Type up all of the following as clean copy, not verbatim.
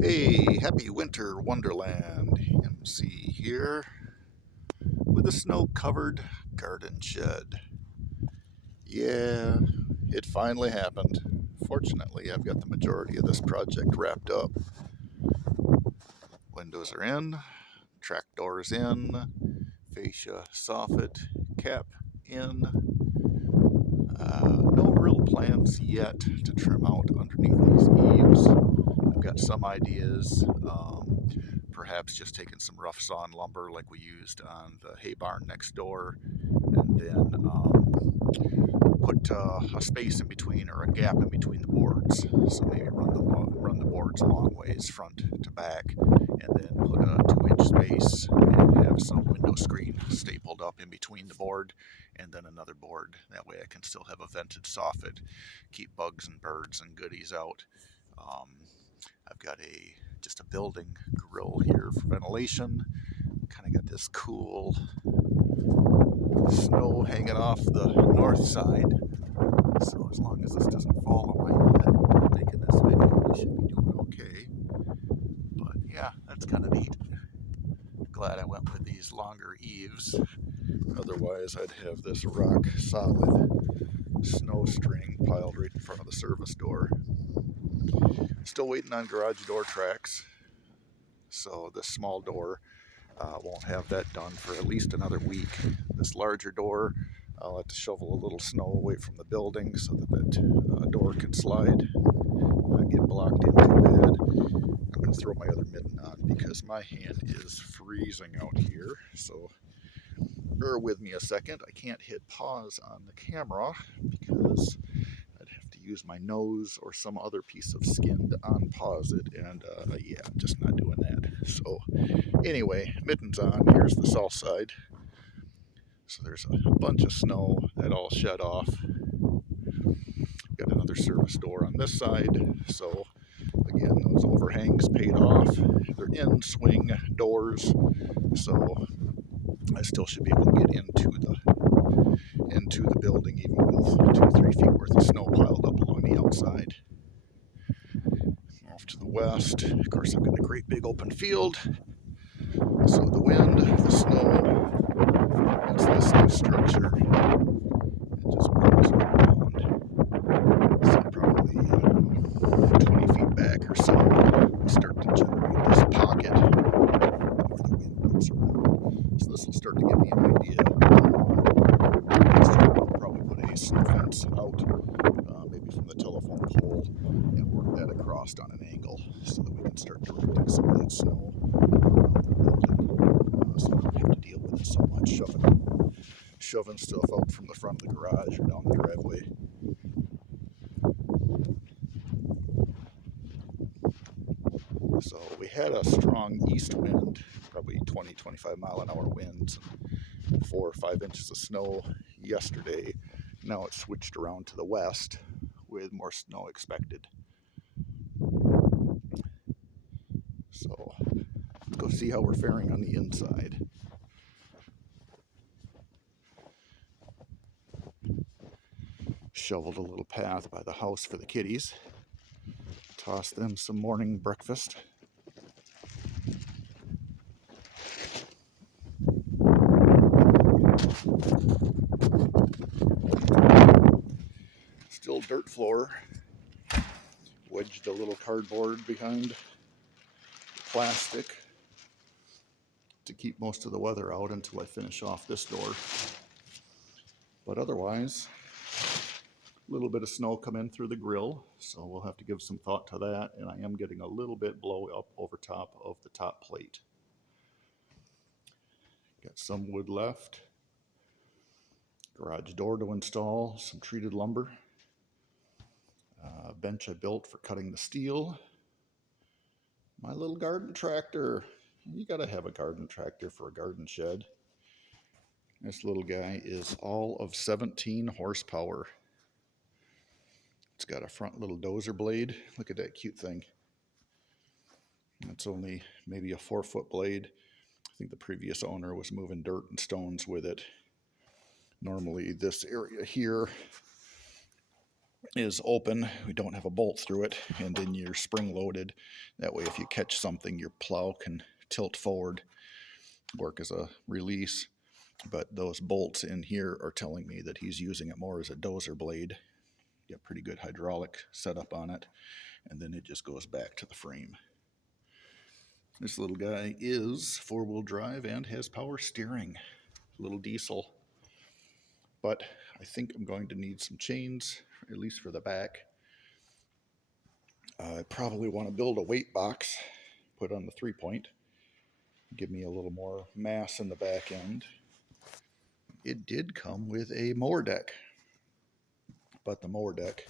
Hey, happy winter wonderland. MC here with a snow-covered garden shed. Yeah, it finally happened. Fortunately, I've got the majority of this project wrapped up. Windows are in, track doors in, fascia soffit cap in. No real plans yet to trim out underneath these eaves. I've got some ideas. Perhaps just taking some rough sawn lumber like we used on the hay barn next door, and then put a space in between or a gap in between the boards. So maybe run the boards a long ways front to back, and then put a 2-inch space and have some window screen stapled up in between the board, and then another board. That way I can still have a vented soffit, keep bugs and birds and goodies out. Um, I've got just a building grill here for ventilation. Kind of got this cool snow hanging off the north side. So as long as this doesn't fall on my head making this video, we should be doing okay. But yeah, that's kind of neat. Glad I went with these longer eaves. Otherwise, I'd have this rock solid snow string piled right in front of the service door. Still waiting on garage door tracks. So this small door won't have that done for at least another week. This larger door, I'll have to shovel a little snow away from the building so that door can slide, not get blocked in too bad. I'm going to throw my other mitten on because my hand is freezing out here. So bear with me a second. I can't hit pause on the camera because I'd have to use my nose or some other piece of skin to unpause it, and yeah, I'm just not doing that. So anyway, mittens on. Here's the south side. So there's a bunch of snow that all shed off. Got another service door on this side. So again, those overhangs paid off. They're in swing doors, so I still should be able to get into the building even with 2 or 3 feet worth of snow piled up along the outside. Off to the west, of course, I've got a great big open field. So the wind, the snow, it's this new structure. It just blows around. So probably 20 feet back or so, we start to generate this pocket where the wind moves around. So this will start to give me an idea. Next year we'll probably put a snow fence out, maybe from the telephone pole, and work that across on an angle so that we can start directing some of that snow around the building. So we don't have to deal with it so much, shoving stuff out from the front of the garage or down the driveway. So we had a strong east wind, probably 20-25 mile an hour winds, 4 or 5 inches of snow yesterday. Now it's switched around to the west with more snow expected. So let's go see how we're faring on the inside. Shoveled a little path by the house for the kitties. Tossed them some morning breakfast. Still dirt floor. Wedged a little cardboard behind the plastic to keep most of the weather out until I finish off this door. But otherwise, a little bit of snow come in through the grill, so we'll have to give some thought to that, and I am getting a little bit blow up over top of the top plate. Got some wood left. Garage door to install, some treated lumber. Bench I built for cutting the steel. My little garden tractor. You gotta have a garden tractor for a garden shed. This little guy is all of 17 horsepower. It's got a front little dozer blade. Look at that cute thing. It's only maybe a 4-foot blade. I think the previous owner was moving dirt and stones with it. Normally this area here is open. We don't have a bolt through it, and then you're spring loaded. That way, if you catch something, your plow can tilt forward, work as a release. But those bolts in here are telling me that he's using it more as a dozer blade. Get pretty good hydraulic setup on it, and then it just goes back to the frame. This little guy is 4-wheel drive and has power steering. Little diesel. But I think I'm going to need some chains, at least for the back. I probably want to build a weight box, put on the 3-point, give me a little more mass in the back end. It did come with a mower deck, but the mower deck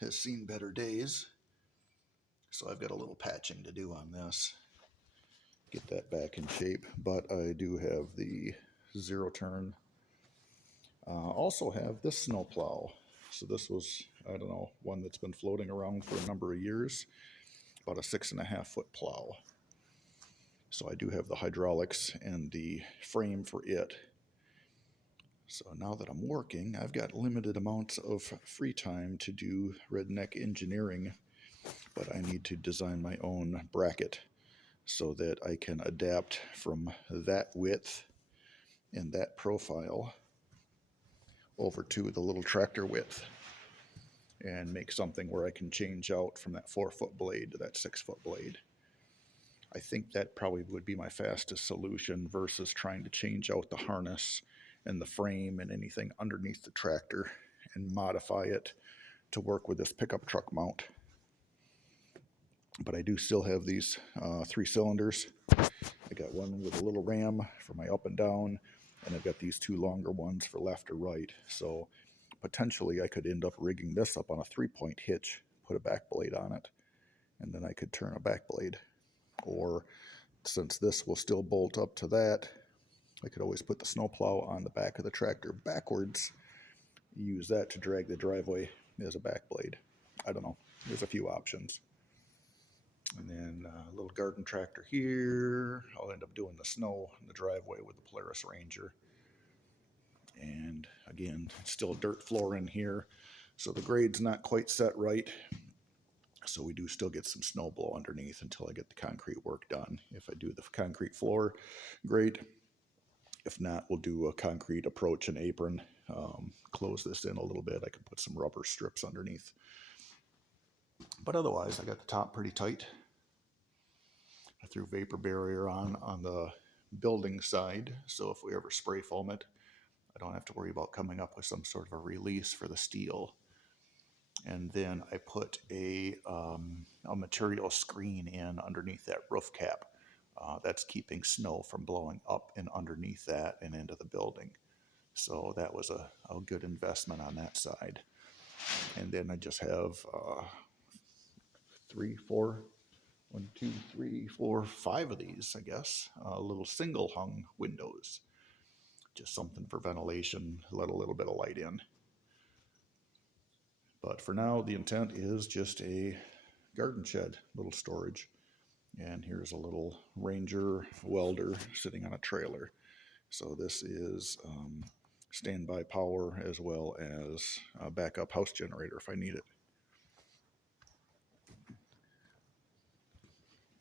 has seen better days, so I've got a little patching to do on this, get that back in shape. But I do have the 0-turn. Also have this snowplow. So this was, I don't know, one that's been floating around for a number of years, about a 6.5-foot plow. So I do have the hydraulics and the frame for it. So now that I'm working, I've got limited amounts of free time to do redneck engineering, but I need to design my own bracket so that I can adapt from that width and that profile over to the little tractor width and make something where I can change out from that 4-foot blade to that 6-foot blade. I think that probably would be my fastest solution versus trying to change out the harness and the frame and anything underneath the tractor and modify it to work with this pickup truck mount. But I do still have these 3 cylinders. I got one with a little ram for my up and down, and I've got these 2 longer ones for left or right. So potentially I could end up rigging this up on a 3-point hitch, put a back blade on it, and then I could turn a back blade. Or since this will still bolt up to that, I could always put the snowplow on the back of the tractor backwards, use that to drag the driveway as a back blade. I don't know. There's a few options. And then a little garden tractor here. I'll end up doing the snow in the driveway with the Polaris Ranger. And again, still dirt floor in here, so the grade's not quite set right. So we do still get some snow blow underneath until I get the concrete work done. If I do the concrete floor, great. If not, we'll do a concrete approach and apron. Close this in a little bit. I can put some rubber strips underneath. But otherwise, I got the top pretty tight. I threw vapor barrier on the building side, so if we ever spray foam it, I don't have to worry about coming up with some sort of a release for the steel. And then I put a material screen in underneath that roof cap. That's keeping snow from blowing up and underneath that and into the building. So that was a good investment on that side. And then I just have 5 of these, I guess, little single hung windows. Just something for ventilation, let a little bit of light in. But for now, the intent is just a garden shed, little storage. And here's a little Ranger welder sitting on a trailer. So this is standby power as well as a backup house generator if I need it.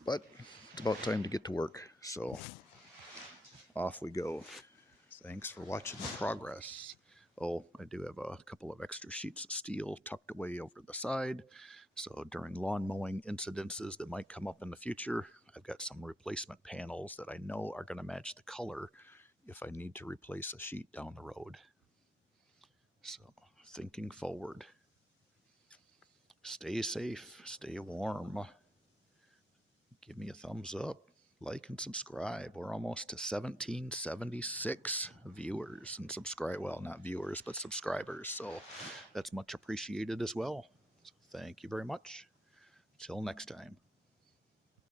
But it's about time to get to work, so off we go. Thanks for watching the progress. Oh, I do have a couple of extra sheets of steel tucked away over the side. So during lawn mowing incidences that might come up in the future, I've got some replacement panels that I know are going to match the color if I need to replace a sheet down the road. So thinking forward. Stay safe, stay warm. Give me a thumbs up, like and subscribe. We're almost to 1776 viewers and subscribe. Well, not viewers, but subscribers. So that's much appreciated as well. So thank you very much. Till next time.